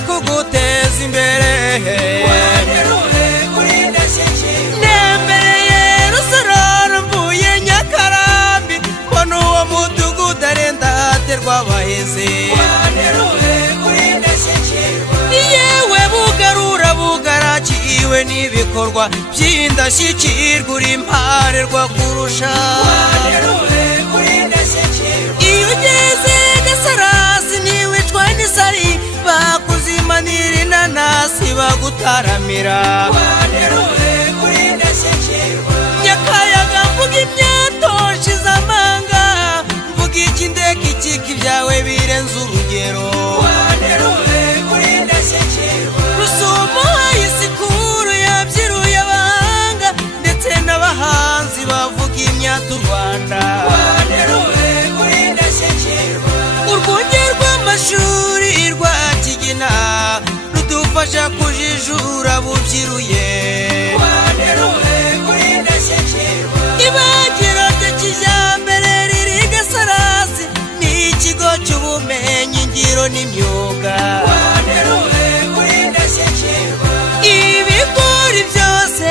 kuguteza imbere waneruhe kuri ndashyikirwa nembereye Rusororo mvuye Nyakarambi mbona uwo mudugudu arenda haterwa abaheze waneruhe kuri ndashyikirwa yewe bugarura bugarakiwe n'ibikorwa by'indashyikirwa uri imparerwa kurusha waneruhe kuri ndashyikirwa iyo ugeze Gasarasi ntiwicwa n'isari bakuzimanira inanasi bagutaramira waneruhe kuri ndashyikirwa Nyakayaga mvuga imyato nshize amanga mvuga ikindeka ikika ibyawe birenze urugero waneruhe kuri ndashyikirwa Rusumo isikuru yabyiruye abahanga ndetse n'abahanzi bavuga imyato u Rwanda waneruhe kuri ndashyikirwa urwunge rw'amashuri rwa Kigina rudufasha kujijura bubyiruye waneruhe kuri ndashyikirwa ibagira rya kijyambere riri Gasarasi ni ikigo cy'ubumenyi ngiro n'imyuga waneruhe kuri ndashyikirwa ibigori byose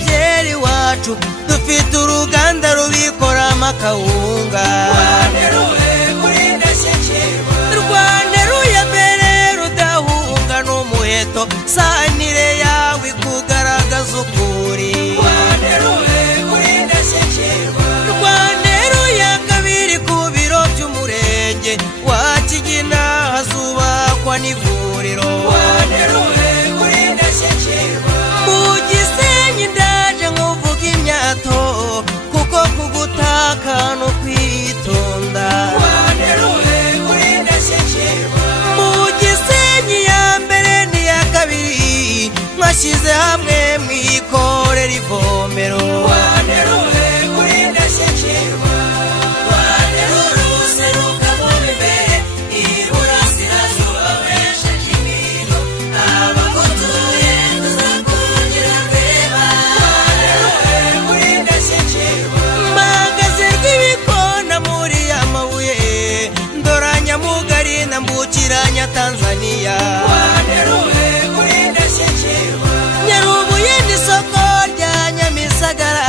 byera iwacu dufite uruganda rubikoramo akawunga waneruhe kuri ndashyikirwa rwaneruye mbere rudahunga n'umuheto sanire yawe ikugaragaza ukuri waneruhe kuri ndashyikirwa rwaneruye kabiri ku biro by'umurenge wa Kigina hazubakwa n'ivuriro waneruhe kuri ndashyikirwa mu Gisenyi ndaje nkuvuga imyato kuko kugutaka no kwitonda waneruhe kuri ndashyikirwa mu Gisenyi ya mbere n'iya kabiri mwashyize hamwe mwikorera ivomero waneruhe kuri ndashyikirwa waneruhe useruka mu imbere iburasirazuba wesheje imihigo abagutuye tuzakugira rwema waneruhe kuri ndashyikirwa mpagaze rw'ibikona muri amabuye ndoranya mugari nambukiranya Tanzania waneruhe kuri ndashyikirwa Nyarubuye n'isoko rya Nyamisagara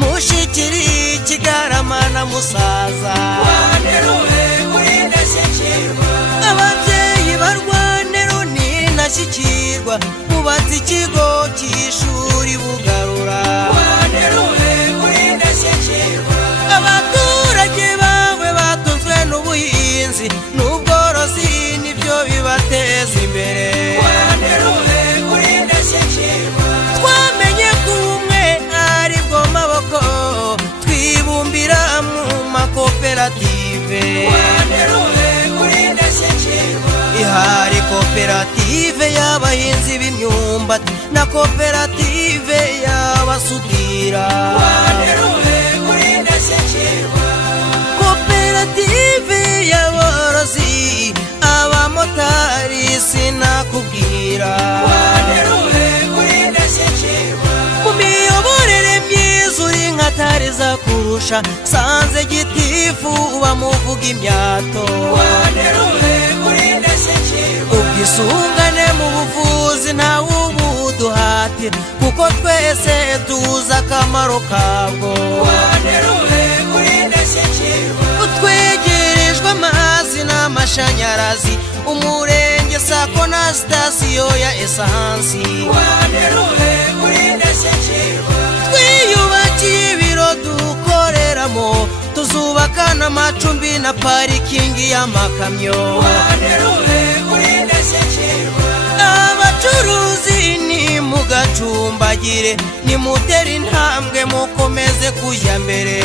Mushikiri Kigarama na Musaza waneruhe kuri ndashyikirwa ababyeyi barwanero n'indashyikirwa bubatse ikigo cy'ishuri bugarura waneruhe kuri ndashyikirwa abaturage bawe batunzwe n'ubuhinzi n'ubworozi nibyo bibateza imbere waneruhe kuri ndashyikirwa twamenye ko ubumwe ari bwo maboko twibumbira mu makoperative waneruhe kuri ndashyikirwa ihari koperative y'abahinzi b'imyumbati na koperative y'abasudira waneruhe kuri ndashyikirwa koperative y'aborozi abamotari sinakubwira waneruhe kuri ndashyikirwa mu miyoborere myiza uri nka Tariza kurusha sanze gitifu bamuvuga imyato waneruhe kuri ndashyikirwa ubwisungane mu buvuzi ntawe ubuduhatira kuko twese tuzi akamaro kabwo waneruhe kuri ndashyikirwa twegerejwe amazi n'amashanyarazi umurenge sako na sitasiyo ya esansi waneruhe kuri ndashyikirwa twiyubakiye ibiro dukoreramo tuzubaka n'amacumbi na parikingi y'amakamyo waneruhe kuri ndashyikirwa abacuruzi ni mugacumbagire nimutere intambwe mukomeze kujya mbere